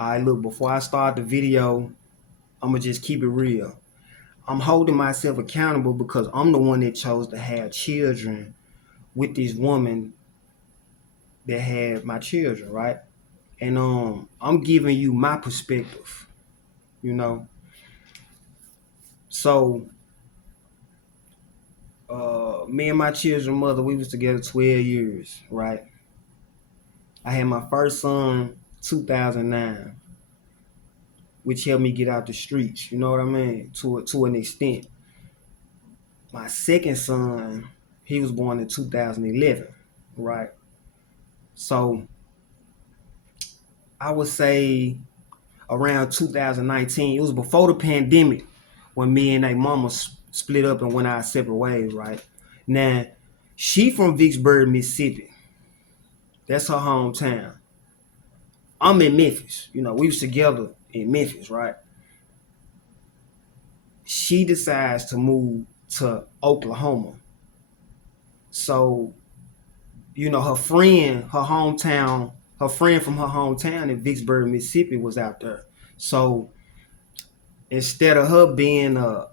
All right, look, before I start the video, I'm going to just keep it real. I'm holding myself accountable because I'm the one that chose to have children with this woman that had my children, right? And I'm giving you my perspective, you know. So me and my children's mother, we was together 12 years, right? I had my first son 2009, which helped me get out the streets, you know what I mean? To an extent. My second son, he was born in 2011, right? So I would say around 2019, it was before the pandemic when me and mama split up and went our separate ways, right? Now, she from Vicksburg, Mississippi. That's her hometown. I'm in Memphis. You know, we was together in Memphis, right? She decides to move to Oklahoma. So, you know, her friend from her hometown in Vicksburg, Mississippi was out there. So instead of her being a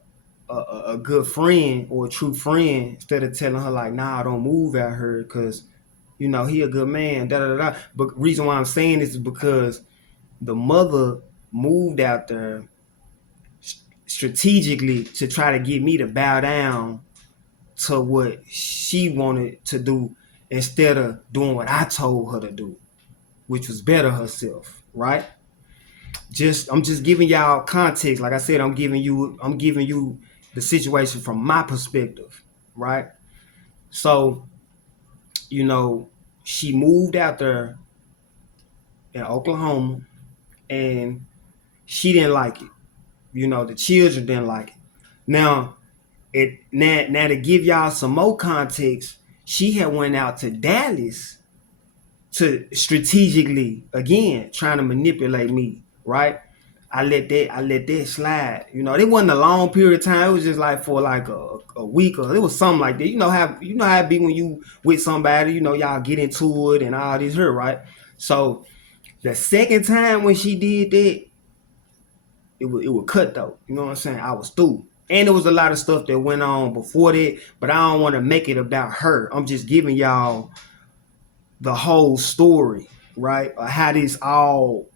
good friend or a true friend, instead of telling her like, nah, don't move out here because, you know, he a good man, da da da. But reason why I'm saying this is because the mother moved out there strategically to try to get me to bow down to what she wanted to do instead of doing what I told her to do, which was better herself, right? I'm just giving y'all context. Like I said, I'm giving you the situation from my perspective, right? So, you know, she moved out there in Oklahoma and she didn't like it. You know, the children didn't like it. Now to give y'all some more context, she had went out to Dallas to strategically again trying to manipulate me, right? I let that slide. You know, it wasn't a long period of time. It was just like for like a week or it was something like that. You know how it be when you with somebody, you know, y'all get into it and all this here, right? So the second time when she did that, it was cut though. You know what I'm saying? I was through. And there was a lot of stuff that went on before that, but I don't want to make it about her. I'm just giving y'all the whole story, right? Or how this all,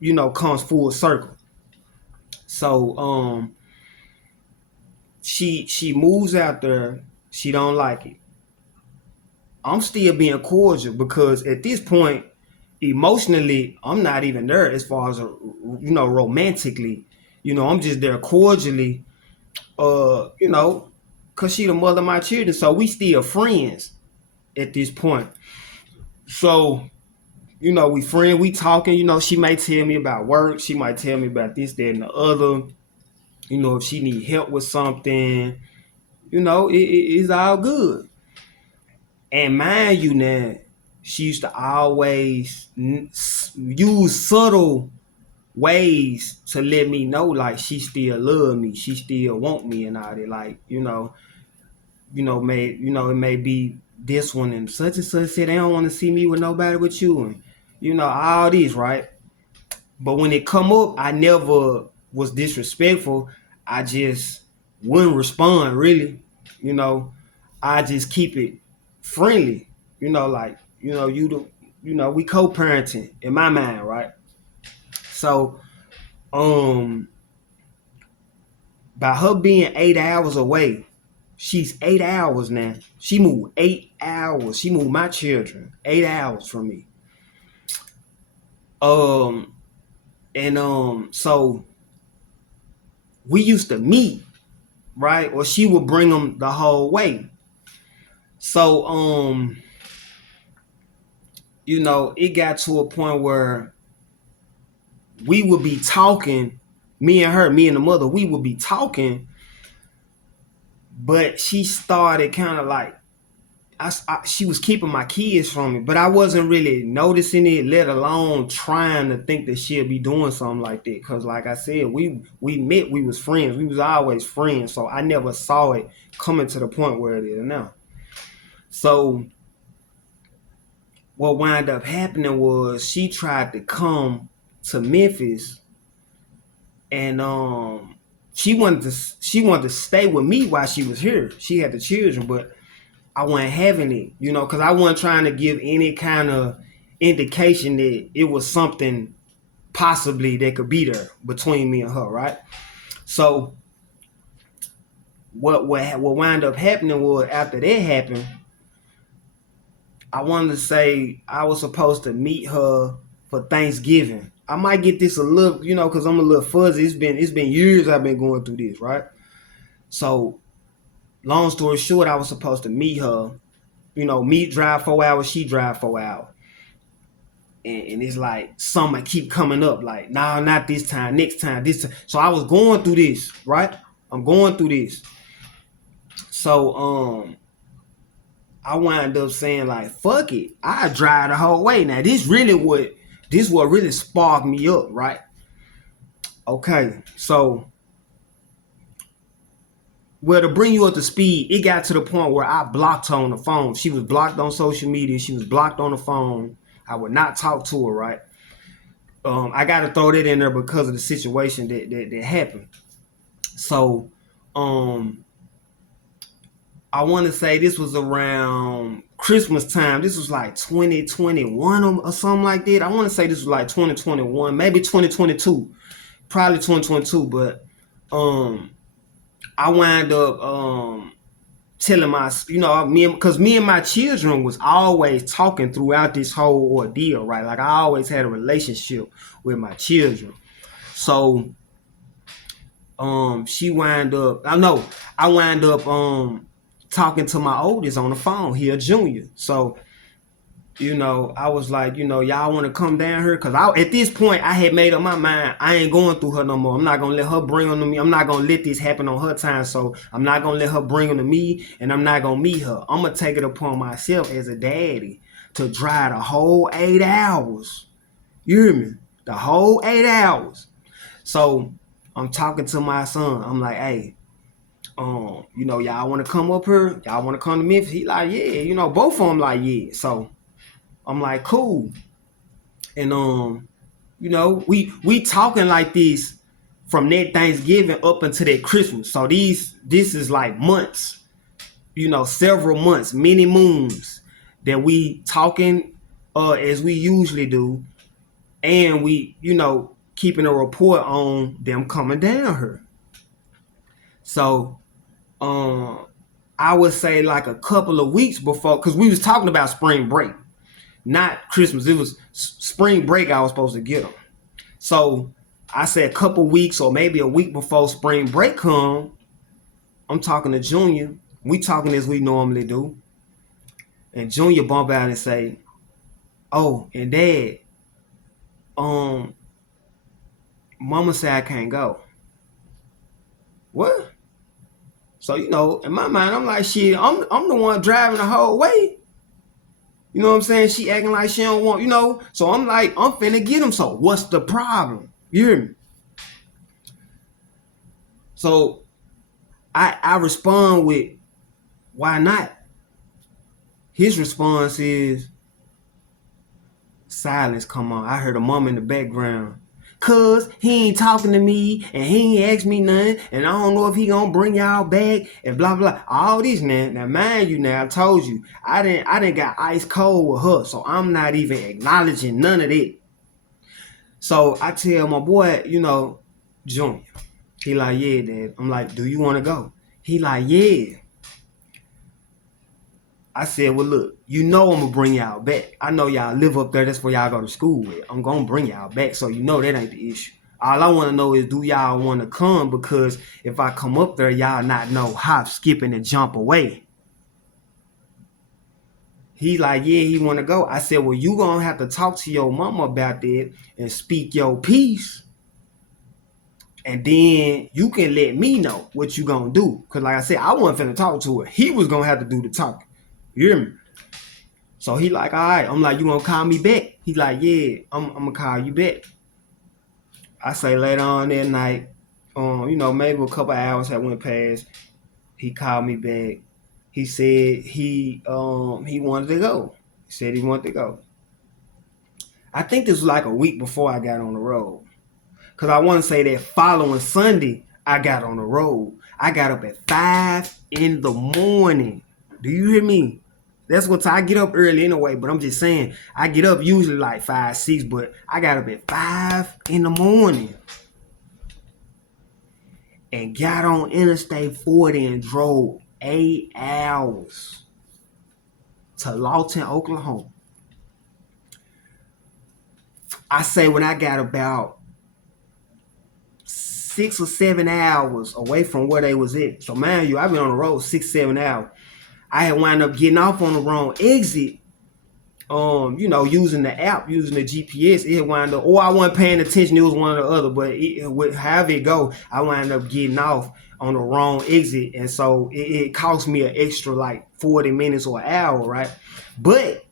you know, comes full circle. So she moves out there. She don't like it. I'm still being cordial because at this point, emotionally, I'm not even there as far as romantically. You know, I'm just there cordially. You know, cause she the mother of my children, so we still friends at this point. So you know, we friends, we talking. You know, she might tell me about work. She might tell me about this, that, and the other. You know, if she need help with something, you know, it's all good. And mind you now, she used to always use subtle ways to let me know like she still love me, she still want me and all that. Like, it may be this one and such said they don't want to see me with nobody with you and all this, right? But when it come up, I never was disrespectful. I just wouldn't respond really. You know, I just keep it friendly. You know, like, we co-parenting in my mind, right? So, by her being 8 hours away, she's 8 hours now. She moved 8 hours. She moved my children 8 hours from me. So we used to meet, right? Or she would bring them the whole way. So, it got to a point where we would be talking, me and the mother, we would be talking, but she started kind of like, she was keeping my kids from me, but I wasn't really noticing it, let alone trying to think that she'll be doing something like that. Because like I said, we met, we was friends. We was always friends. So I never saw it coming to the point where it is now. So what wound up happening was she tried to come to Memphis, and she wanted to stay with me while she was here. She had the children, but I wasn't having it, because I wasn't trying to give any kind of indication that it was something possibly that could be there between me and her, right? So what wound up happening was, after that happened, I wanted to say I was supposed to meet her for Thanksgiving. I might get this a little, because I'm a little fuzzy. It's been years I've been going through this, right? So long story short, I was supposed to meet her. Me drive 4 hours, she drive 4 hours. And it's like something keep coming up, like, nah, not this time, next time, this time. So I was going through this, right? I'm going through this. So I wind up saying, like, fuck it, I drive the whole way. Now this what really sparked me up, right? Okay, so, well, to bring you up to speed, it got to the point where I blocked her on the phone. She was blocked on social media. She was blocked on the phone. I would not talk to her, right? I got to throw that in there because of the situation that happened. So, I want to say this was around Christmas time. This was like 2021 or something like that. I want to say this was like 2021, maybe 2022, probably 2022. But I wind up telling because me and my children was always talking throughout this whole ordeal, right? Like, I always had a relationship with my children. So I wind up talking to my oldest on the phone. He a junior. So, I was like, y'all want to come down here? Because at this point, I had made up my mind. I ain't going through her no more. I'm not going to let her bring them to me. I'm not going to let this happen on her time. So I'm not going to let her bring them to me, and I'm not going to meet her. I'm going to take it upon myself as a daddy to drive the whole 8 hours. You hear me? The whole 8 hours. So I'm talking to my son. I'm like, hey, y'all want to come up here? Y'all want to come to Memphis? He like, yeah. Both of them like, yeah. So I'm like, cool. And we talking like this from that Thanksgiving up until that Christmas. So this is like months, several months, many moons that we talking as we usually do, and we keeping a report on them coming down here. So I would say like a couple of weeks before, because we was talking about spring break. Not Christmas. It was spring break I was supposed to get them. So I said a couple weeks or maybe a week before spring break come, I'm talking to Junior. We talking as we normally do. And Junior bump out and say, oh, and Dad, Mama said I can't go. What? So, in my mind, I'm like, shit, I'm the one driving the whole way. You know what I'm saying? She acting like she don't want, So I'm like, I'm finna get him. So what's the problem? You hear me? So I respond with, why not? His response is silence. Come on. I heard a mom in the background. Cause he ain't talking to me and he ain't asked me nothing, and I don't know if he gonna bring y'all back and blah blah. All this now. Now mind you, now I told you I didn't got ice cold with her, so I'm not even acknowledging none of that. So I tell my boy, Junior. He like, yeah, Dad. I'm like, do you want to go? He like, yeah. I said, well, look, I'm going to bring y'all back. I know y'all live up there. That's where y'all go to school with. I'm going to bring y'all back, so that ain't the issue. All I want to know is, do y'all want to come? Because if I come up there, y'all not know hop, skipping, and jump away. He like, yeah, he want to go. I said, well, you going to have to talk to your mama about that and speak your piece. And then you can let me know what you going to do. Because like I said, I wasn't finna talk to her. He was going to have to do the talking. You hear me? So he like, all right. I'm like, you gonna call me back? He like, yeah, I'm gonna call you back. I say later on that night, maybe a couple hours had went past. He called me back. He said he wanted to go. He said he wanted to go. I think this was like a week before I got on the road. Cause I want to say that following Sunday, I got on the road. I got up at 5 in the morning. Do you hear me? That's what I get up early anyway, but I'm just saying, I get up usually like 5, 6, but I got up at 5 in the morning and got on Interstate 40 and drove 8 hours to Lawton, Oklahoma. I say when I got about 6 or 7 hours away from where they was at. So mind you, I've been on the road 6, 7 hours. I had wound up getting off on the wrong exit. Using the app, using the GPS, it wound up, or I wasn't paying attention, it was one or the other, but however it go, I wound up getting off on the wrong exit, and so it cost me an extra like 40 minutes or an hour, right? But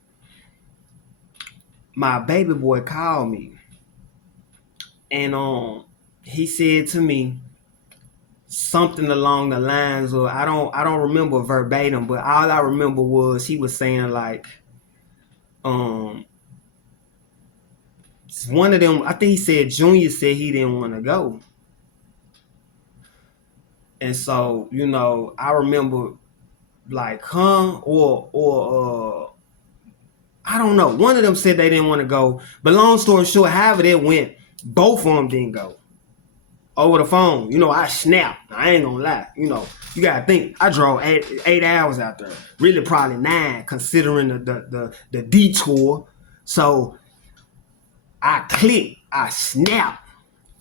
my baby boy called me, and he said to me something along the lines of, I don't remember verbatim, but all I remember was he was saying like, one of them, I think he said Junior said he didn't want to go. And so, I remember like, or I don't know. One of them said they didn't want to go. But long story short, however that went, both of them didn't go. Over the phone, I snapped. I ain't gonna lie. You gotta think. I drove 8 hours out there. Really probably 9, considering the detour. So I snapped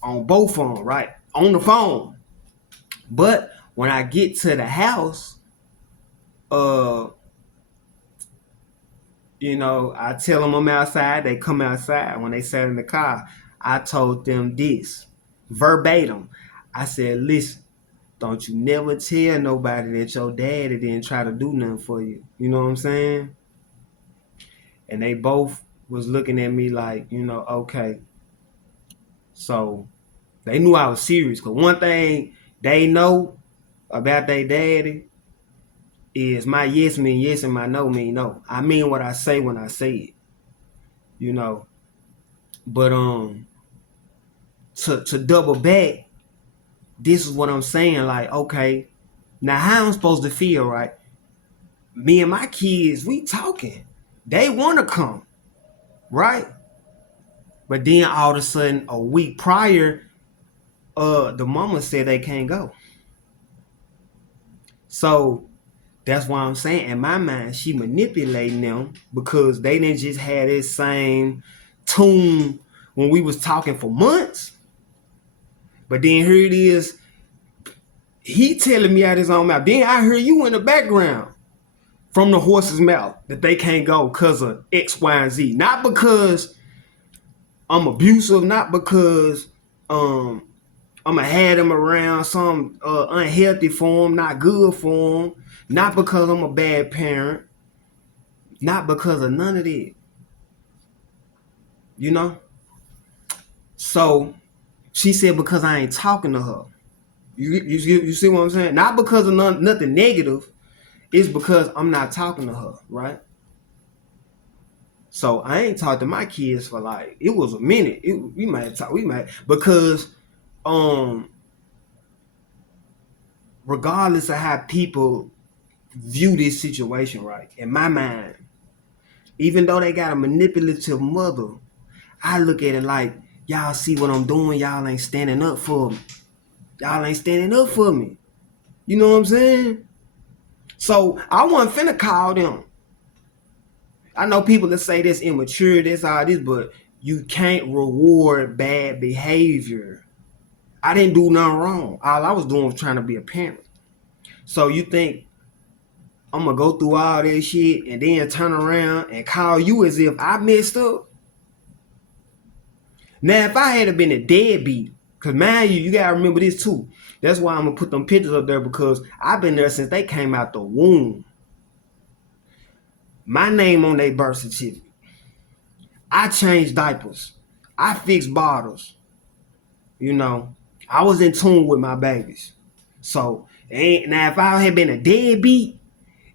on both of them, right? On the phone. But when I get to the house, I tell them I'm outside. They come outside. When they sat in the car, I told them this verbatim. I said, listen, don't you never tell nobody that your daddy didn't try to do nothing for you. You know what I'm saying? And they both was looking at me like, okay. So they knew I was serious. Because one thing they know about their daddy is my yes mean yes and my no mean no. I mean what I say when I say it. But to double back, this is what I'm saying. Like, okay, now how I'm supposed to feel, right? Me and my kids, we talking. They want to come, right? But then all of a sudden, a week prior, the mama said they can't go. So that's why I'm saying, in my mind, she manipulating them because they didn't just have this same tune when we was talking for months. But then here it is, he telling me out his own mouth. Then I hear you in the background from the horse's mouth that they can't go because of X, Y, and Z. Not because I'm abusive, not because I'm going to have them around some unhealthy for them, not good for them, not because I'm a bad parent, not because of none of that. So she said because I ain't talking to her. You see what I'm saying? Not because of nothing negative. It's because I'm not talking to her, right? So I ain't talked to my kids for like, it was a minute. We might because regardless of how people view this situation, right? In my mind, even though they got a manipulative mother, I look at it like, y'all see what I'm doing? Y'all ain't standing up for me. Y'all ain't standing up for me. You know what I'm saying? So I wasn't finna call them. I know people that say this immature, this, all this, but you can't reward bad behavior. I didn't do nothing wrong. All I was doing was trying to be a parent. So you think I'm going to go through all this shit and then turn around and call you as if I messed up? Now, if I had been a deadbeat, because mind you, you got to remember this too. That's why I'm going to put them pictures up there, because I've been there since they came out the womb. My name on their birth certificate. I changed diapers. I fixed bottles. I was in tune with my babies. So, now if I had been a deadbeat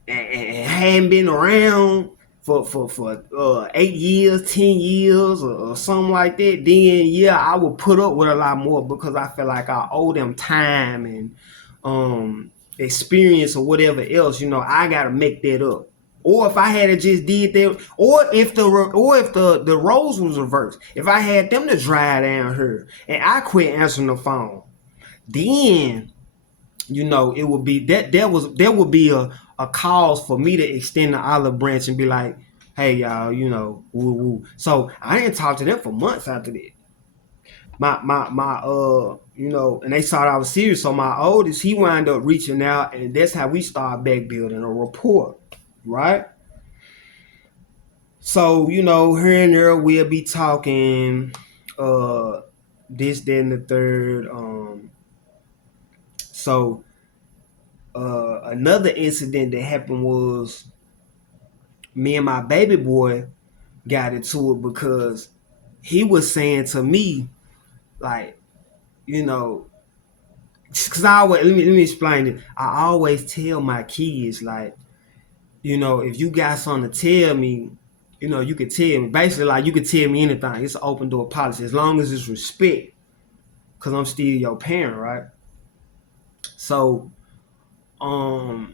and hadn't been around for 8 years, 10 years, or something like that, then yeah, I would put up with a lot more because I feel like I owe them time and experience or whatever else. I gotta make that up. Or if I had to just did that, or if the roles was reversed, if I had them to drive down here and I quit answering the phone, then it would be that there would be a cause for me to extend the olive branch and be like, hey y'all, woo woo. So I didn't talk to them for months after that. And they thought I was serious. So my oldest, he wound up reaching out, and that's how we started back building a rapport, right? So, here and there we'll be talking this, that, and the third. So another incident that happened was me and my baby boy got into it because he was saying to me, like, because let me explain it. I always tell my kids, like, if you got something to tell me, you can tell me. Basically, like, you can tell me anything. It's an open door policy as long as it's respect, because I'm still your parent, right? So, my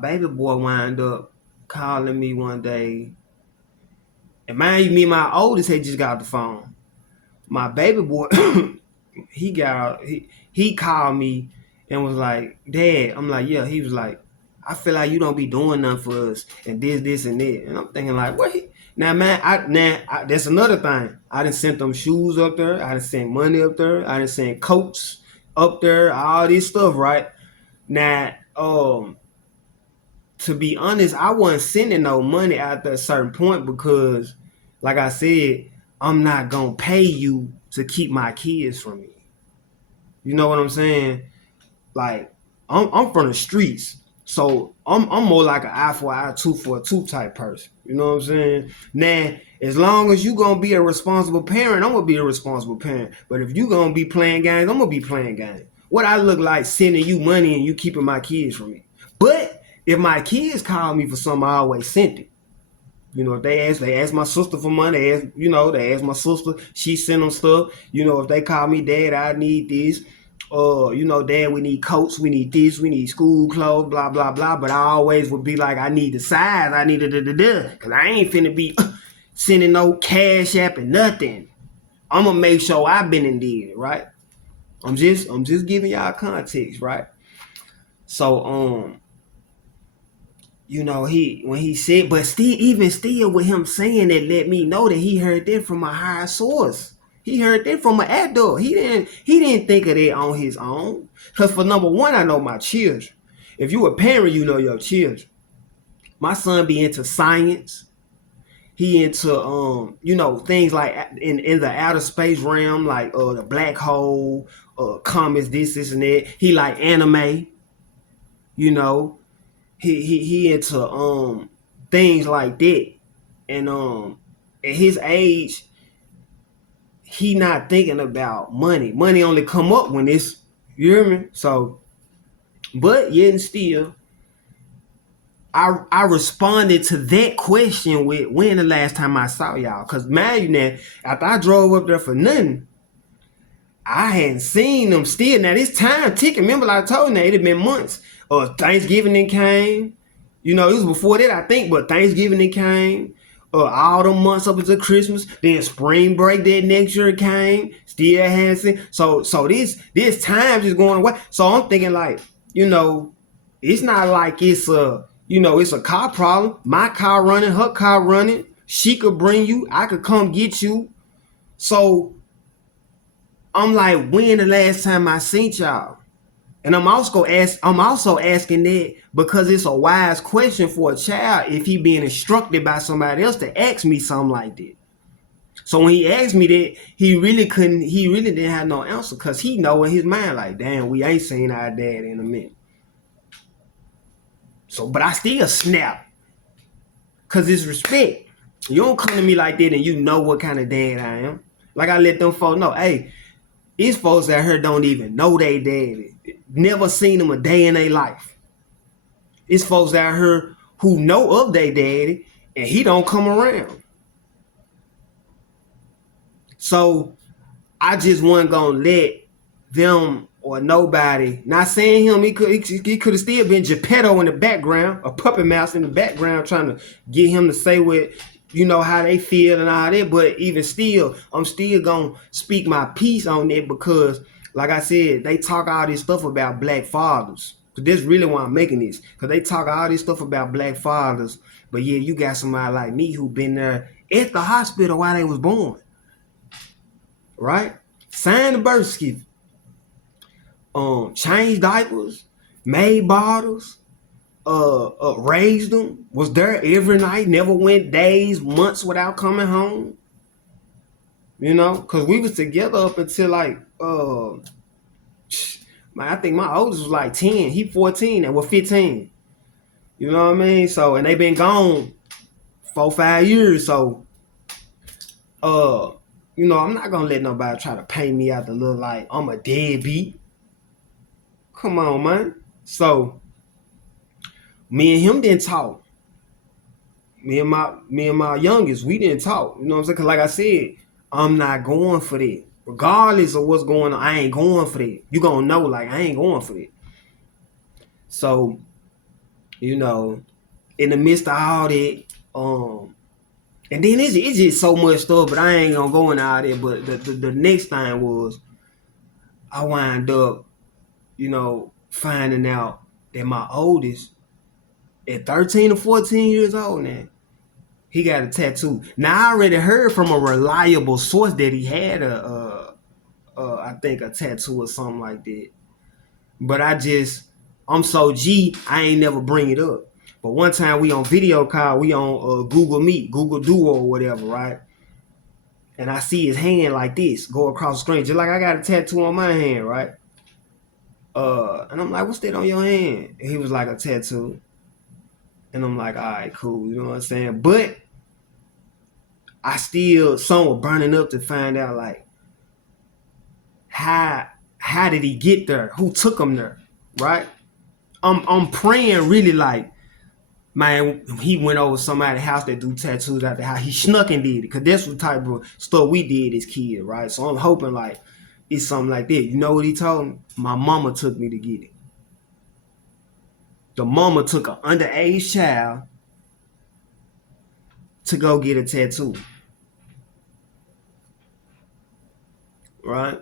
baby boy wound up calling me one day. And mind you, me and my oldest had just got the phone. My baby boy, he called me and was like, Dad. I'm like, yeah. He was like, I feel like you don't be doing nothing for us and this and that. And I'm thinking like, what? Now, man, that's another thing. I done sent them shoes up there. I done sent money up there. I done sent coats up there. All this stuff, right? Now, to be honest, I wasn't sending no money after a certain point because, like I said, I'm not gonna pay you to keep my kids from me. You know what I'm saying? Like, I'm from the streets, so I'm more like an eye for an eye, tooth for a tooth type person. You know what I'm saying? Now, as long as you gonna be a responsible parent, I'm gonna be a responsible parent. But if you gonna be playing games, I'm gonna be playing games. What I look like sending you money and you keeping my kids from me. But if my kids call me for something, I always sent it. If they ask my sister for money, they ask my sister, she send them stuff. If they call me, Dad, I need this. Dad, we need coats, we need this, we need school clothes, blah, blah, blah. But I always would be like, I need the size, I need da. Because I ain't finna be sending no cash app and nothing. I'm gonna make sure I've been in there, right? I'm just giving y'all context, right? So, when he said, but still with him saying that, let me know that he heard that from a higher source. He heard that from an adult. He didn't think of that on his own. Because for number one, I know my children. If you a parent, you know your children. My son be into science. He into things like in the outer space realm, like the black hole, comets, this and that. He like anime. He into things like that. And at his age, he not thinking about money. Money only come up when it's, you hear me? So, but yet and still, I responded to that question with, when the last time I saw y'all? Because man, after I drove up there for nothing, I hadn't seen them still. Now this time ticking. Remember, like I told you, it had been months. Thanksgiving then came. It was before that, I think, but Thanksgiving then came. All the months up until Christmas. Then spring break that next year came. Still hadn't seen. So this time just going away. So I'm thinking like, it's not like it's a car problem. My car running, her car running. She could bring you. I could come get you. So I'm like, when the last time I seen y'all? And I'm also asking that because it's a wise question for a child if he being instructed by somebody else to ask me something like that. So when he asked me that, he really didn't have no answer because he know in his mind like, damn, we ain't seen our dad in a minute. So, but I still snap because it's respect. You don't come to me like that and you know what kind of dad I am. Like I let them folks know, hey, these folks out here don't even know they daddy. Never seen them a day in their life. It's folks out here who know of their daddy, and he don't come around. So I just wasn't gonna let them or nobody, not saying him, he could have still been Geppetto in the background, a puppet mouse in the background, trying to get him to say what, how they feel and all that. But even still, I'm still gonna speak my piece on it, because like I said, they talk all this stuff about black fathers. Cause that's really why I'm making this. Cause they talk all this stuff about black fathers, but yeah, you got somebody like me who been there at the hospital while they was born, right? Signed the birth certificate, changed diapers, made bottles, raised them, was there every night, never went days, months without coming home. Cause we was together up until like I think my oldest was like 10, he 14 and we're 15. You know what I mean? So, and they been gone 4-5 years. So I'm not gonna let nobody try to paint me out to look like I'm a deadbeat. Come on, man. So me and him didn't talk. Me and my youngest, we didn't talk. You know what I'm saying? Cause like I said, I'm not going for that. Regardless of what's going on, I ain't going for that. You gonna know, like, I ain't going for that. So, in the midst of all that, and then it's just so much stuff, but I ain't gonna go into all that. But the next thing was, I wind up, finding out that my oldest, at 13 or 14 years old now, he got a tattoo. Now, I already heard from a reliable source that he had I think a tattoo or something like that. But I'm so G, I ain't never bring it up. But one time we on video call, we on Google Meet, Google Duo or whatever, right? And I see his hand like this go across the screen, just like I got a tattoo on my hand, right? And I'm like, what's that on your hand? And he was like, a tattoo. And I'm like, all right, cool, you know what I'm saying? But I still, some were burning up to find out, like, how did he get there? Who took him there, right? I'm praying really like, man, he went over somebody's house that do tattoos out the house. He snuck and did it, because that's what type of stuff we did as kids, right? So I'm hoping like it's something like that. You know what he told me? My mama took me to get it. The mama took an underage child to go get a tattoo, right?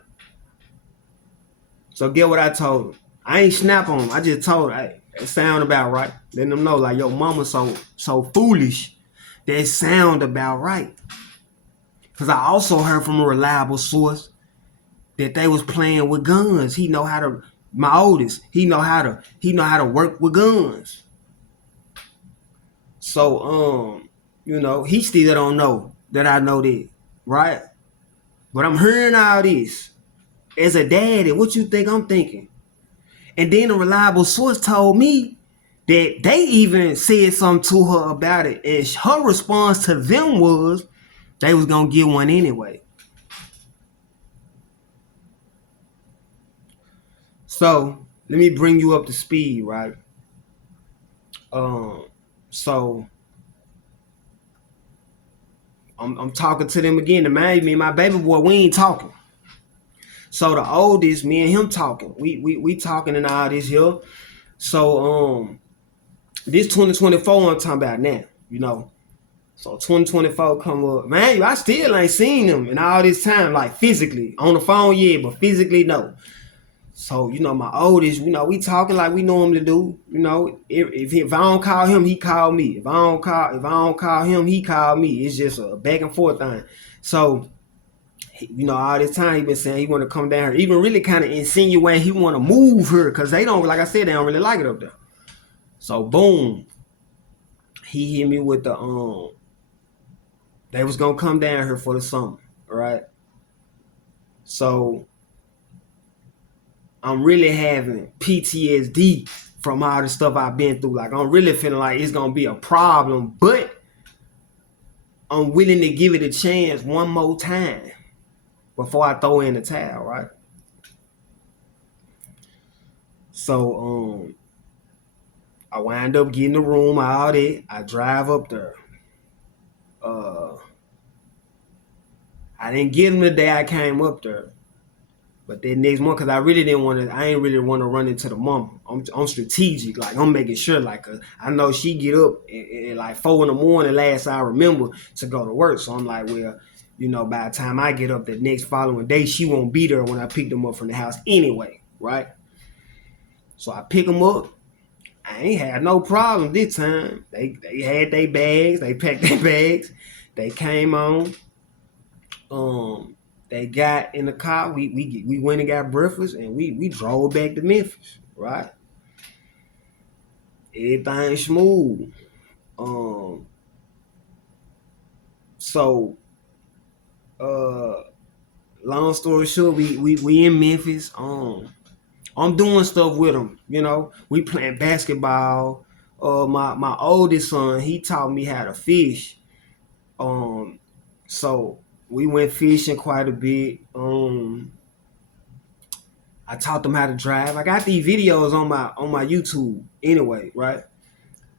So get what I told him. I ain't snap on him. I just told him, hey, it sound about right. Letting them know, like, your mama so foolish. That sound about right. Because I also heard from a reliable source that they was playing with guns. He know how to, my oldest, he know how to work with guns. So he still don't know that I know that, right? But I'm hearing all this. As a daddy, what you think I'm thinking? And then a reliable source told me that they even said something to her about it. And her response to them was they was going to get one anyway. So let me bring you up to speed, right? So I'm talking to them again. The man, me and my baby boy, we ain't talking. So the oldest, me and him talking. We talking and all this here. So this 2024 I'm talking about now, So 2024 come up. Man, I still ain't seen them in all this time, like physically. On the phone, yeah, but physically, no. So, my oldest, we talking like we normally do. If I don't call him, he call me. If I don't call him, he call me. It's just a back and forth thing. So, all this time he been saying he want to come down here. Even really kind of insinuating he want to move her, because they don't, like I said, they don't really like it up there. So, boom. He hit me with the, they was going to come down here for the summer, right? So, I'm really having PTSD from all the stuff I've been through. Like, I'm really feeling like it's going to be a problem, but I'm willing to give it a chance one more time before I throw in the towel, right? So, I wind up getting the room, all that. I drive up there. Uh, I didn't get him the day I came up there. But then next month, cause I really didn't want to, I ain't really want to run into the mom. I'm strategic, like I'm making sure, like I know she get up at like 4 in the morning. Last I remember to go to work, so I'm like, well, by the time I get up the next following day, she won't be there when I pick them up from the house anyway, right? So I pick them up. I ain't had no problem this time. They had their bags, they packed their bags, they came on. Um, they got in the car. We went and got breakfast, and we drove back to Memphis. Right, everything smooth. Um, so long story short, we in Memphis. I'm doing stuff with them. We playing basketball. My oldest son, he taught me how to fish. So we went fishing quite a bit. I taught them how to drive. I got these videos on my YouTube anyway, right?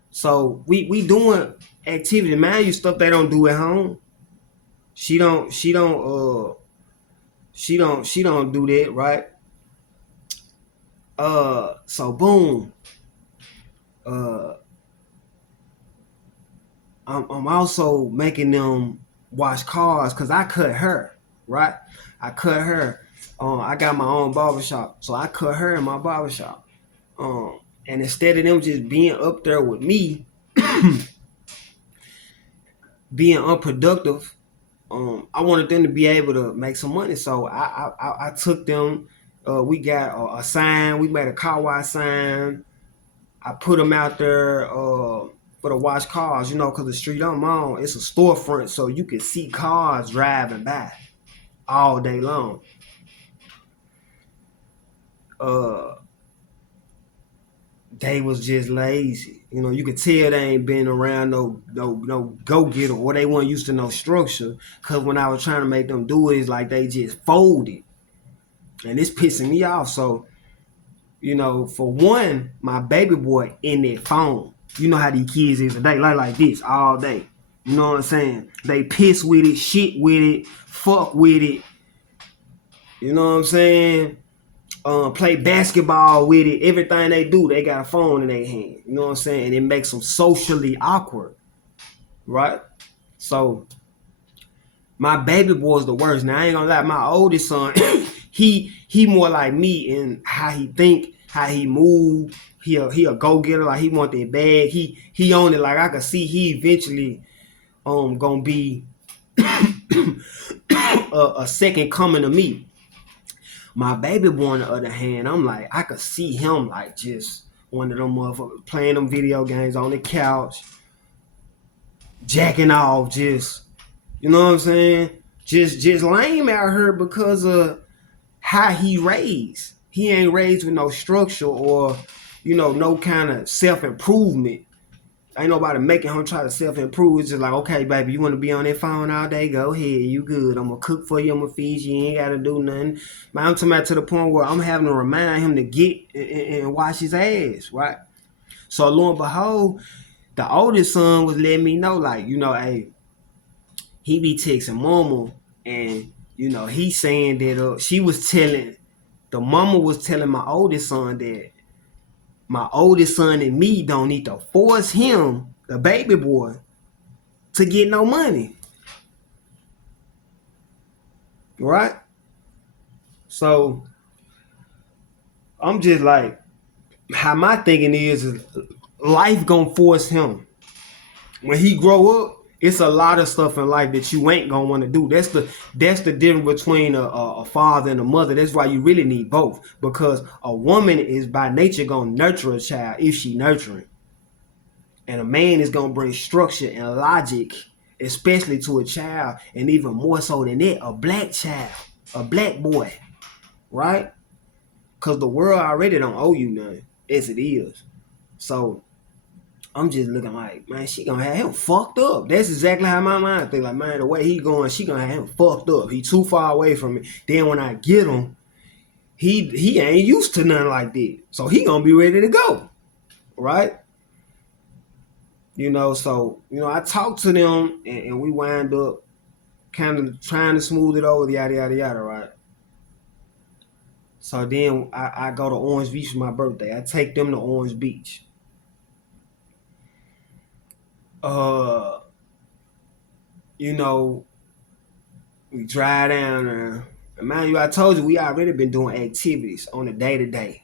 So we doing activity, man. You stuff they don't do at home. She don't do that, right? So boom. I'm also making them wash cars because I cut her, right? I cut her. I got my own barbershop, so I cut her in my barbershop. And instead of them just being up there with me, being unproductive, I wanted them to be able to make some money. So I took them. We got a sign. We made a car wash sign. I put them out there for to wash cars, because the street I'm on, it's a storefront, so you can see cars driving by all day long. They was just lazy. You could tell they ain't been around no go-getter, or they weren't used to no structure, because when I was trying to make them do it, it's like they just folded. And it's pissing me off. So, for one, my baby boy in their phone. You know how these kids is today, like this all day. You know what I'm saying? They piss with it, shit with it, fuck with it. You know what I'm saying? Play basketball with it. Everything they do, they got a phone in their hand. You know what I'm saying? And it makes them socially awkward, right? So my baby boy's the worst. Now I ain't gonna lie, my oldest son, he more like me in how he think, how he move. He a go getter, like he want that bag. He on it, like I could see he eventually gonna be a second coming to me. My baby boy, on the other hand, I'm like, I could see him like just one of them motherfuckers playing them video games on the couch, jacking off, just, you know what I'm saying? Just lame out here because of how he raised. He ain't raised with no structure or, no kind of self-improvement. Ain't nobody making him try to self-improve. It's just like, okay, baby, you want to be on that phone all day? Go ahead. You good. I'm going to cook for you. I'm going to feed you. You ain't got to do nothing. But I'm talking about to the point where I'm having to remind him to get and wash his ass, right? So lo and behold, the oldest son was letting me know, like, hey, he be texting mama, and, he's saying that the mama was telling my oldest son that my oldest son and me don't need to force him, the baby boy, to get no money. Right? So I'm just like, how my thinking is life gonna force him. When he grow up, it's a lot of stuff in life that you ain't gonna want to do. That's the difference between a father and a mother. That's why you really need both, because a woman is by nature gonna nurture a child if she nurturing, and a man is gonna bring structure and logic, especially to a child, and even more so than that, a black child, a black boy, right? Because the world already don't owe you nothing as it is. So I'm just looking like, man, she gonna have him fucked up. That's exactly how my mind think. Like, man, the way he going, she gonna have him fucked up. He too far away from me. Then when I get him, he ain't used to nothing like that. So he gonna be ready to go, right? So I talked to them, and we wind up kind of trying to smooth it over, yada yada yada, right? So then I go to Orange Beach for my birthday. I take them to Orange Beach. Uh, you know, we drive down there. And mind you, I told you we already been doing activities on a day to day.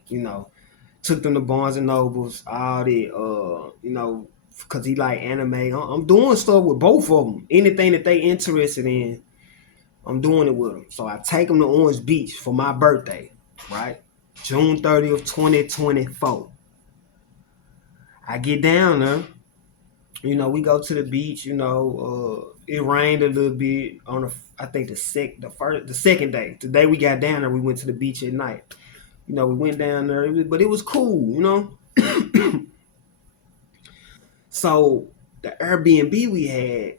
Took them to Barnes and Nobles, all that. Cause he like anime. I'm doing stuff with both of them. Anything that they interested in, I'm doing it with them. So I take them to Orange Beach for my birthday, right? June 30th, 2024. I get down there. We go to the beach. It rained a little bit on I think the second day. The day we got down there, we went to the beach at night. We went down there, but it was cool. So the Airbnb we had,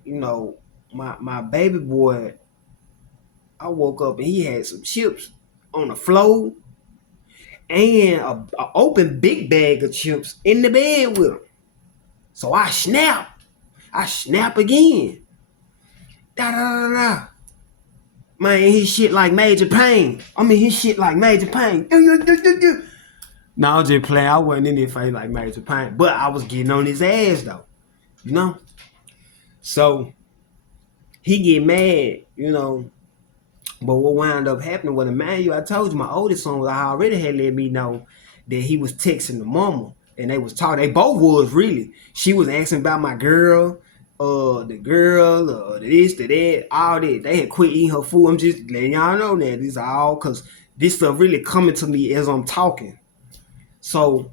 my baby boy, I woke up and he had some chips on the floor and a open big bag of chips in the bed with him. So I snap. I snap again. Da da da da. Man, his shit like Major Pain. His shit like Major Pain. No, I was just playing. I wasn't in there face like Major Pain. But I was getting on his ass, though. So, he get mad. But what wound up happening with Emmanuel, I told you my oldest son I already had let me know that he was texting the mama. And they was talking. They both was really. She was asking about my girl, the girl, this, the that, all that. They had quit eating her food. I'm just letting y'all know that this all because this stuff really coming to me as I'm talking. So,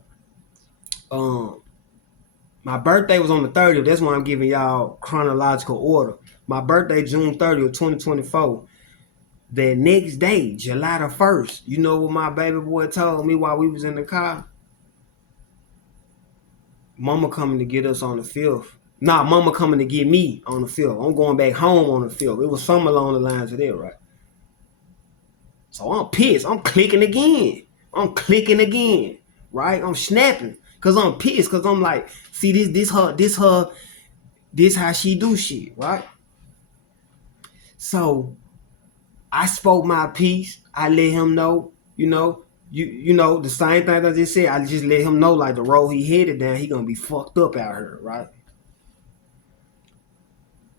my birthday was on the 30th. That's why I'm giving y'all chronological order. My birthday, June 30th, 2024. The next day, July the 1st, you know what my baby boy told me while we was in the car? Mama coming to get us on the 5th. Nah, mama coming to get me on the 5th. I'm going back home on the 5th. It was something along the lines of that, right? So I'm pissed. I'm clicking again. Right? I'm snapping. Cause I'm pissed. Cause I'm like, see this how she do shit, right? So I spoke my piece. I let him know, the same thing I just said. I just let him know like the road he headed down, he gonna be fucked up out here, right?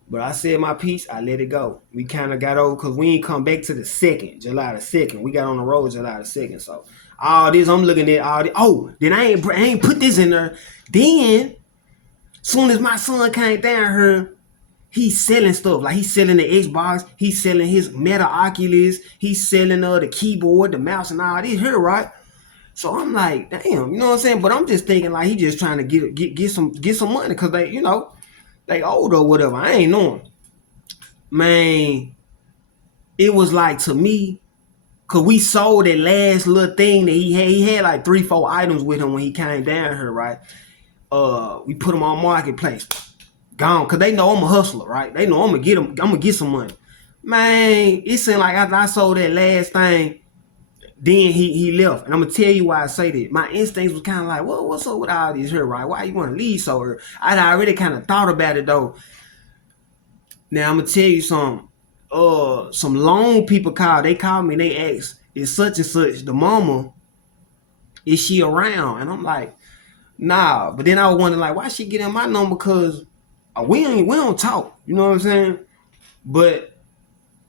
But I said my piece, I let it go. We kind of got over because we ain't come back to the 2nd, July the 2nd. We got on the road July the 2nd. So all this, I'm looking at all this. Oh, then I ain't put this in there. Then, soon as my son came down here, he's selling stuff. Like he's selling the Xbox, he's selling his Meta Oculus, he's selling the keyboard, the mouse, and all this here, right? So I'm like, damn, you know what I'm saying? But I'm just thinking like he just trying to get some money because they old or whatever. I ain't knowing. Man, it was like to me, cause we sold that last little thing that he had. He had like 3-4 items with him when he came down here, right? We put them on marketplace. Gone, cause they know I'm a hustler, right? They know I'm gonna get some money. Man, it seemed like after I sold that last thing, then he left. And I'm gonna tell you why I say that. My instincts was kind of like, well, what's up with all this here, right? Why you want to leave so early? I'd already kind of thought about it though. Now I'm gonna tell you something. Some loan people called. They called me and they asked, is such and such the mama? Is she around? And I'm like, nah. But then I was wondering like, why she getting my number? Cause we don't talk. You know what I'm saying? But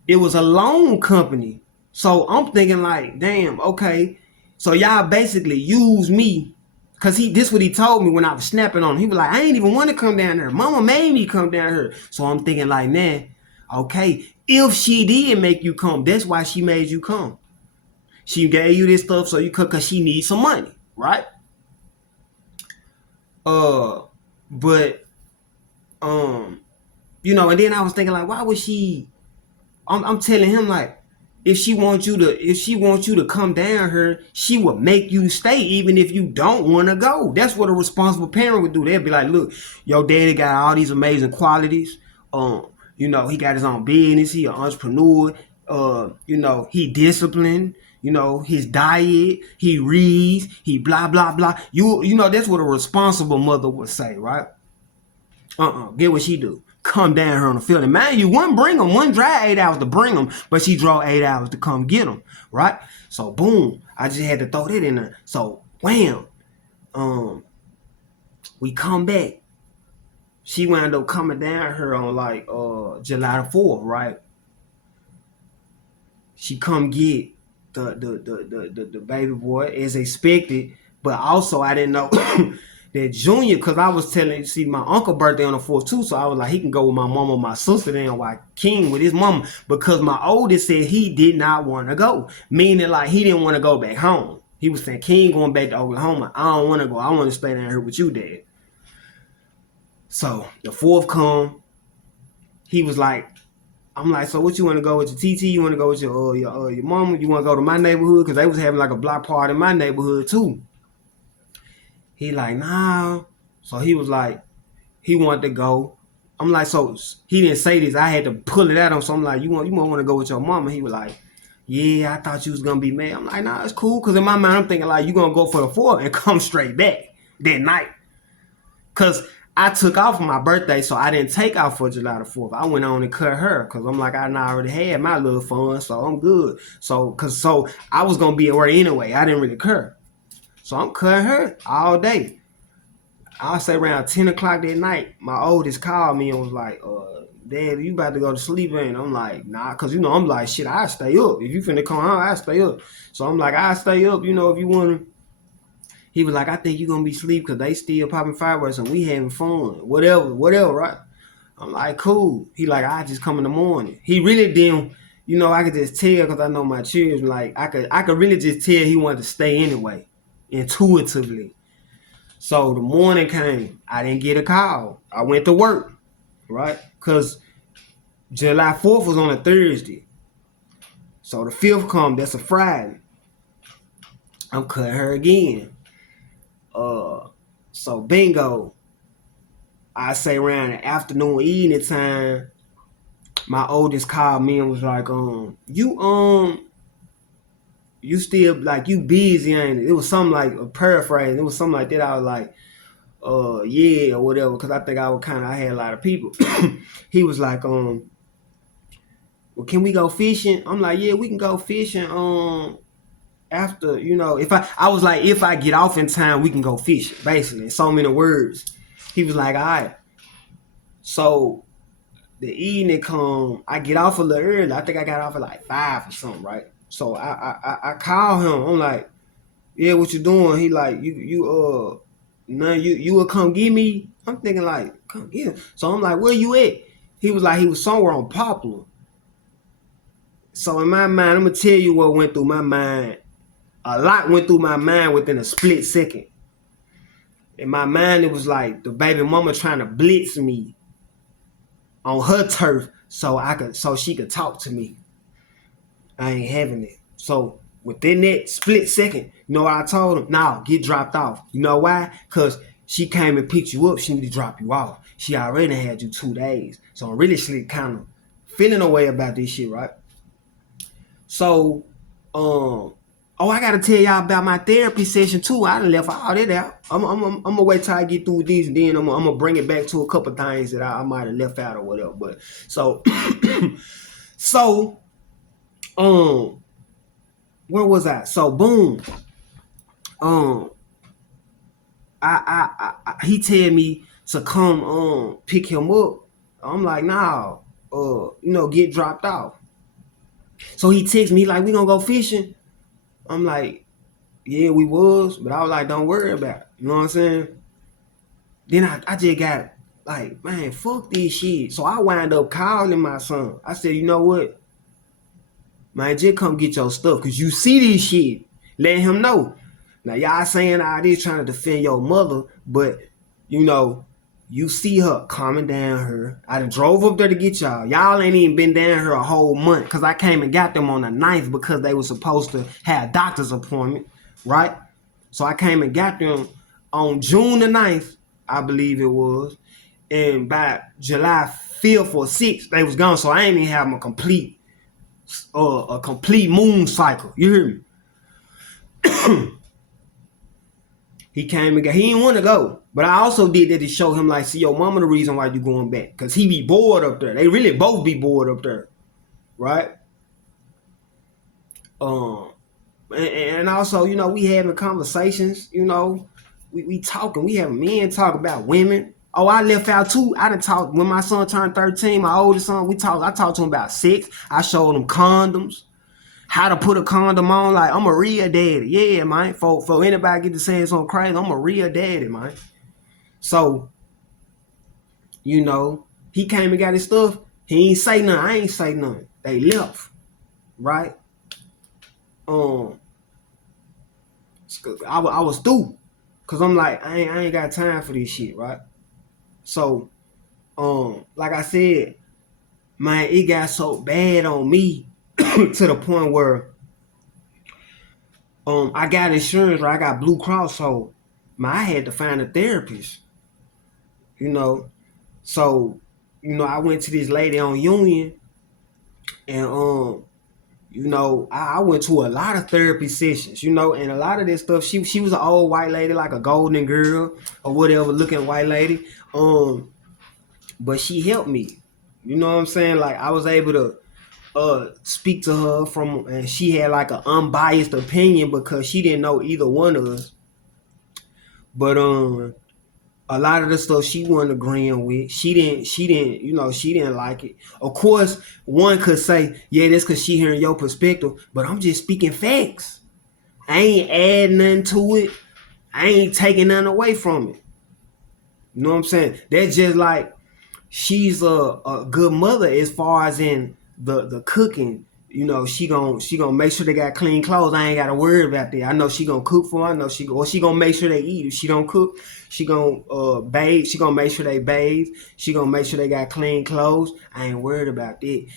it was a loan company. So I'm thinking like, damn, okay. So y'all basically use me. Cause this what he told me when I was snapping on him. He was like, I ain't even want to come down there. Mama made me come down here. So I'm thinking like, man, okay, if she did make you come, that's why she made you come. She gave you this stuff so you could, cause she needs some money, right? But and then I was thinking like, why would she? I'm telling him like, if she wants you to come down here, she would make you stay even if you don't want to go. That's what a responsible parent would do. They'd be like, look, your daddy got all these amazing qualities. He got his own business. He an entrepreneur. He disciplined. His diet. He reads. He blah blah blah. That's what a responsible mother would say, right? Get what she do. Come down here on the field. And man, you wouldn't bring them. Wouldn't drive 8 hours to bring them, but she drove 8 hours to come get them, right? So boom, I just had to throw that in there. So wham, we come back. She wound up coming down here on like July the 4th, right? She come get the baby boy as expected, but also I didn't know that Junior, because I was telling, see, my uncle birthday on the 4th too, so I was like, he can go with my mama, my sister, then why King with his mama, because my oldest said he did not want to go, meaning like he didn't want to go back home. He was saying, King going back to Oklahoma. I don't want to go. I want to stay down here with you, Dad. So the 4th come, he was like, I'm like, so what you want to go with your TT? You want to go with your mama? You want to go to my neighborhood? Because they was having like a block party in my neighborhood too. He like, nah. So he was like, he wanted to go. I'm like, so he didn't say this. I had to pull it out of him. So I'm like, you might want to go with your mama? He was like, yeah, I thought you was gonna be mad. I'm like, nah, it's cool. Cause in my mind, I'm thinking like, you gonna go for the 4th and come straight back that night. Cause I took off for my birthday, so I didn't take off for July the 4th. I went on and cut her because I'm like, I already had my little fun, so I'm good. So I was gonna be at work anyway. I didn't really care. So I'm cutting her all day. I'll say around 10 o'clock that night, my oldest called me and was like, Dad, you about to go to sleep, ain't? I'm like, nah, because, I'm like, shit, I stay up. If you finna come home, I stay up. So I'm like, I stay up, if you want to. He was like, I think you're going to be asleep because they still popping fireworks and we having fun. Whatever, right? I'm like, cool. He like, I just come in the morning. He really didn't, I could just tell because I know my children, like, I could really just tell he wanted to stay anyway, intuitively. So the morning came. I didn't get a call. I went to work, right? Because July 4th was on a Thursday. So the 5th come, that's a Friday. I'm cutting her again. So bingo, I say around the afternoon, evening time, my oldest called me and was like, you still, like, you busy, ain't it? It was something like a paraphrase. It was something like that. I was like, yeah, or whatever, because I think I had a lot of people. He was like, well, can we go fishing? I'm like, yeah, we can go fishing. After, if I was like, if I get off in time, we can go fishing, basically, in so many words. He was like, all right. So the evening come, I get off a little early. I think I got off at like 5 or something, right? So I call him. I'm like, yeah, what you doing? He like, you will come get me? I'm thinking like, come get him. So I'm like, where you at? He was like, he was somewhere on Poplar. So in my mind, I'm gonna tell you what went through my mind. A lot went through my mind within a split second. In my mind, it was like the baby mama trying to blitz me on her turf so she could talk to me. I ain't having it. So within that split second, you know what I told him? No, get dropped off. You know why? Because she came and picked you up. She need to drop you off. She already had you 2 days. So I'm really kind of feeling a way about this shit, right? So, I gotta tell y'all about my therapy session too. I done left all that out. I'm gonna wait till I get through with these, and then I'm gonna bring it back to a couple things that I might have left out or whatever. But so, where was I? So boom, he tell me to come pick him up. I'm like, nah, get dropped off. So he texts me like, we gonna go fishing. I'm like, yeah, we was, but I was like, don't worry about it. You know what I'm saying? Then I just got like, man, fuck this shit. So I wind up calling my son. I said, you know what? Man, just come get your stuff, because you see this shit. Let him know. Now, y'all saying all this trying to defend your mother, but, you see her calming down her. I done drove up there to get y'all. Y'all ain't even been down here a whole month, because I came and got them on the 9th because they were supposed to have a doctor's appointment, right? So I came and got them on June the 9th, I believe it was. And by July 5th or 6th, they was gone. So I ain't even have a complete moon cycle. You hear me? He came and got, he didn't want to go. But I also did that to show him, like, see, your mama the reason why you going back. Because he be bored up there. They really both be bored up there. Right? Um, and also, we having conversations, we talking, we having men talk about women. Oh, I left out too. I done talked when my son turned 13, my oldest son, I talked to him about sex. I showed him condoms, how to put a condom on. Like, I'm a real daddy. Yeah, man. For anybody get to saying something crazy, I'm a real daddy, man. So, he came and got his stuff. He ain't say nothing. I ain't say nothing. They left. Right? I was through. Cause I'm like, I ain't got time for this shit, right? So, like I said, man, it got so bad on me to the point where I got insurance, right? I got Blue Cross, so I had to find a therapist, you know. So, I went to this lady on Union, and I went to a lot of therapy sessions, and a lot of this stuff, she was an old white lady, like a golden girl or whatever looking white lady. But she helped me. You know what I'm saying? Like, I was able to speak to her and she had like an unbiased opinion because she didn't know either one of us. But a lot of the stuff she wasn't agreeing with. She didn't like it. Of course, one could say, yeah, that's because she hearing your perspective, but I'm just speaking facts. I ain't adding nothing to it. I ain't taking nothing away from it. You know what I'm saying? That's just like she's a good mother as far as in the cooking. She gonna make sure they got clean clothes. I ain't gotta worry about that. I know she gonna cook for them. I know she gonna make sure they eat. If she don't cook, she gonna bathe. She gonna make sure they bathe. She gonna make sure they got clean clothes. I ain't worried about that.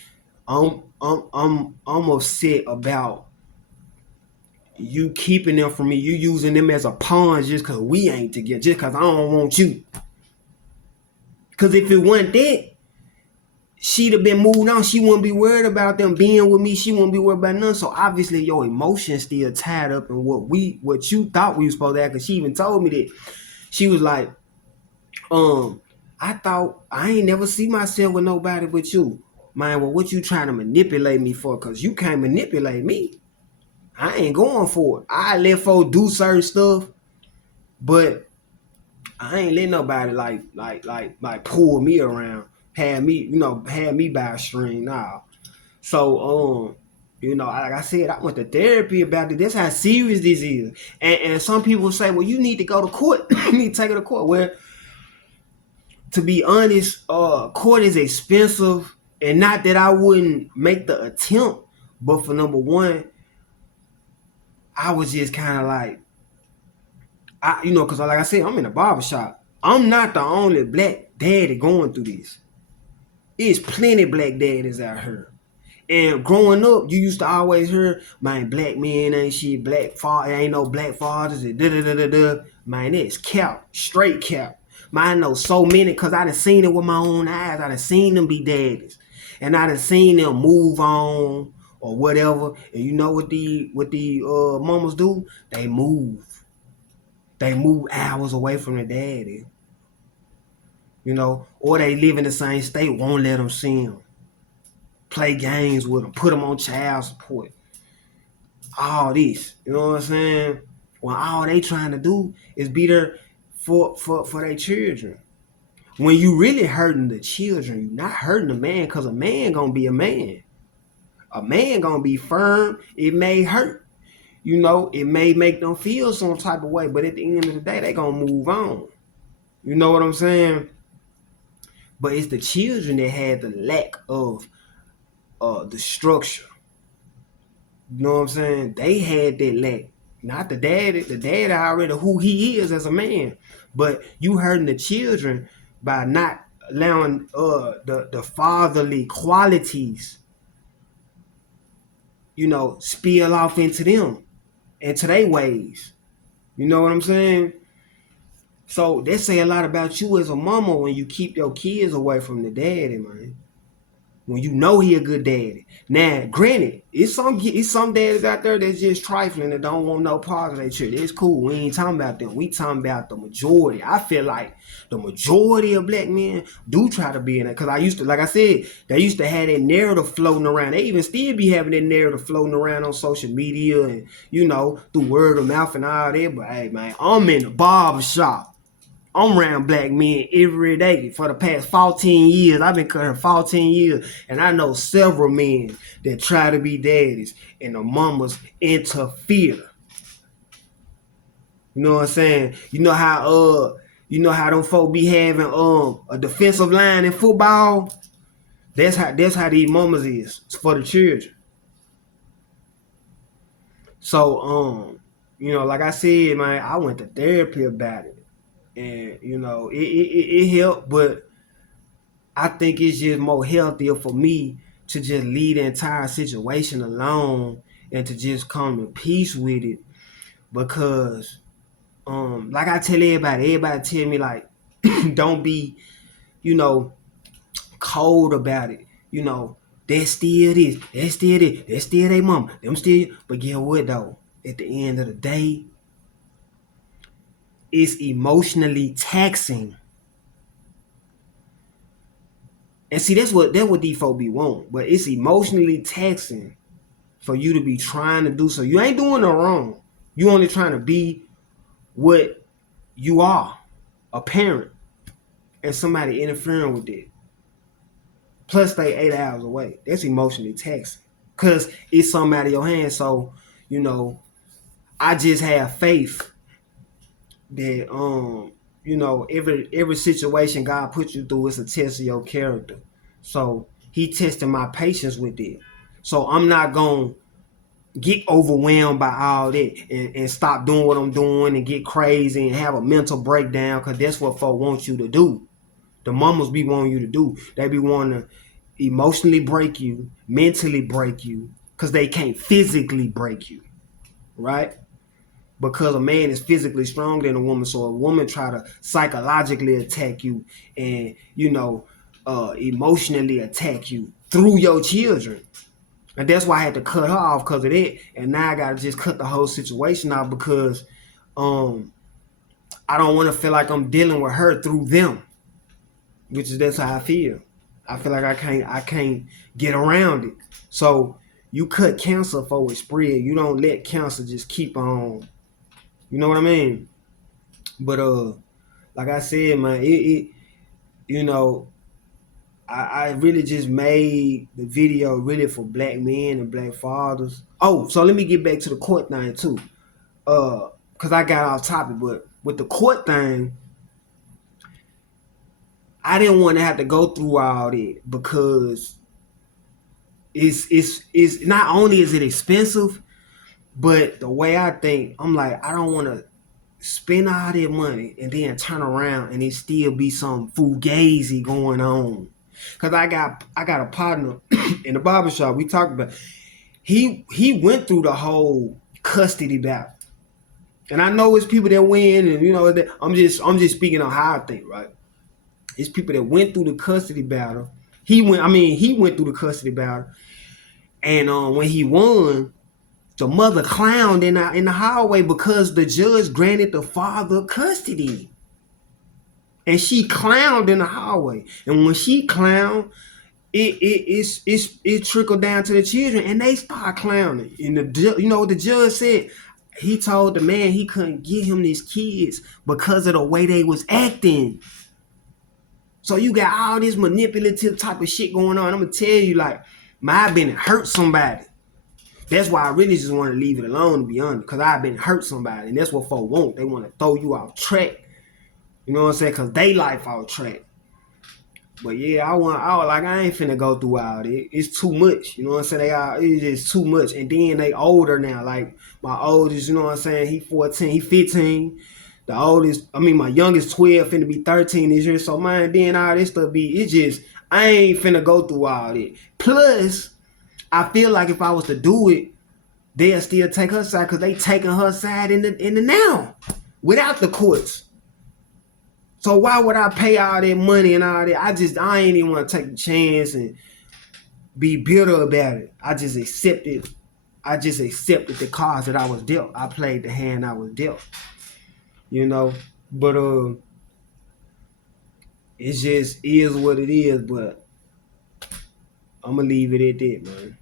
I'm upset about you keeping them from me. You using them as a pawn just cause we ain't together. Just cause I don't want you. Cause if it wasn't that, she'd have been moved on. She wouldn't be worried about them being with me. She wouldn't be worried about none. So obviously your emotions still tied up in what you thought we were supposed to have. Cause she even told me that. She was like, I thought I ain't never see myself with nobody but you. Man, well, what you trying to manipulate me for? Cause you can't manipulate me. I ain't going for it. I let folks do certain stuff, but I ain't letting nobody like pull me around, had me by a string. Nah. So like I said, I went to therapy about it. That's how serious this is. And some people say, well, you need to go to court. You need to take it to court. Well, to be honest, court is expensive, and not that I wouldn't make the attempt, but for number one, I was just kind of like, because like I said, I'm in a barbershop. I'm not the only black daddy going through this. There's plenty black daddies out here. And growing up, you used to always hear, man, black men ain't shit, black father, ain't no black fathers, and da-da-da-da-da. Man, it's cap, straight cap. Man, I know so many, because I done seen it with my own eyes. I done seen them be daddies. And I done seen them move on or whatever. And you know what the mamas do? They move. They move hours away from the daddy. Or they live in the same state, won't let them see them. Play games with them, put them on child support. All this, you know what I'm saying? When all they trying to do is be there for their children. When you really hurting the children, you're not hurting the man, because a man gonna be a man. A man gonna be firm. It may hurt. It may make them feel some type of way, but at the end of the day, they gonna move on. You know what I'm saying? But it's the children that had the lack of the structure. You know what I'm saying? They had that lack. Not the daddy. The daddy already who he is as a man. But you hurting the children by not allowing the fatherly qualities, spill off into them, into their ways. You know what I'm saying? So they say a lot about you as a mama when you keep your kids away from the daddy, man. when you know he a good daddy. Now, granted, it's some daddies out there that's just trifling and don't want no part of their children. It's cool. We ain't talking about them. We talking about the majority. I feel like the majority of black men do try to be in it. Because I used to, like I said, they used to have that narrative floating around. They even still be having that narrative floating around on social media and, through word of mouth and all that. But hey, man, I'm in the barber shop. I'm around black men every day for the past 14 years. I've been cutting 14 years, and I know several men that try to be daddies, and the mamas interfere. You know what I'm saying? You know how them folk be having a defensive line in football. That's how these mamas is for the children. So like I said, man, I went to therapy about it, and it helped, but I think it's just more healthier for me to just leave the entire situation alone and to just come to peace with it. Because like I tell everybody tell me like don't be, cold about it. That's still this, that's still this, that's still they mama. Them still, but get what though? At the end of the day, it's emotionally taxing. And see, that's what these folk be want. But it's emotionally taxing for you to be trying to do so. You ain't doing no wrong. You only trying to be what you are, a parent, and somebody interfering with it. Plus they 8 hours away. That's emotionally taxing. Cause it's something out of your hands. So, I just have faith that every situation God puts you through is a test of your character. So he tested my patience with it. So I'm not gonna get overwhelmed by all that and stop doing what I'm doing and get crazy and have a mental breakdown, because that's what folk want you to do. The mamas be wanting you to do. They be wanting to emotionally break you, mentally break you, because they can't physically break you, right? Because a man is physically stronger than a woman, so a woman try to psychologically attack you and emotionally attack you through your children. And that's why I had to cut her off because of that. And now I gotta just cut the whole situation off because I don't want to feel like I'm dealing with her through them, which is that's how I feel. I feel like I can't get around it. So you cut cancer for it spread. You don't let cancer just keep on. You know what I mean? But like I said, man, I really just made the video really for black men and black fathers. Oh, so let me get back to the court thing too. Cause I got off topic, but with the court thing, I didn't want to have to go through all that because it's not only is it expensive, but the way I think, I'm like, I don't want to spend all that money and then turn around and it still be some fugazi going on. Cause I got a partner in the barbershop. We talked about he went through the whole custody battle. And I know it's people that win, and that I'm just speaking on how I think, right? It's people that went through the custody battle. He went through the custody battle, and when he won, the mother clowned in the hallway because the judge granted the father custody. And she clowned in the hallway. And when she clowned, it trickled down to the children and they start clowning. And what the judge said? He told the man he couldn't get him these kids because of the way they was acting. So you got all this manipulative type of shit going on. I'm gonna tell you, like, I've been hurt somebody. That's why I really just want to leave it alone, to be honest, because I've been hurt somebody, and that's what folk want. They want to throw you off track. You know what I'm saying? Because they life off track. But yeah, I ain't finna go through all that. It's too much. You know what I'm saying? It's just too much. And then they older now. Like my oldest, you know what I'm saying? He 14, he 15. My youngest 12, finna be 13 this year. So man, then all this stuff I ain't finna go through all that. Plus, I feel like if I was to do it, they'll still take her side because they taking her side in the now without the courts. So why would I pay all that money and all that? I ain't even want to take the chance and be bitter about it. I just accepted the cards that I was dealt. I played the hand I was dealt. You know, but it just is what it is. But I'm gonna leave it at that, man.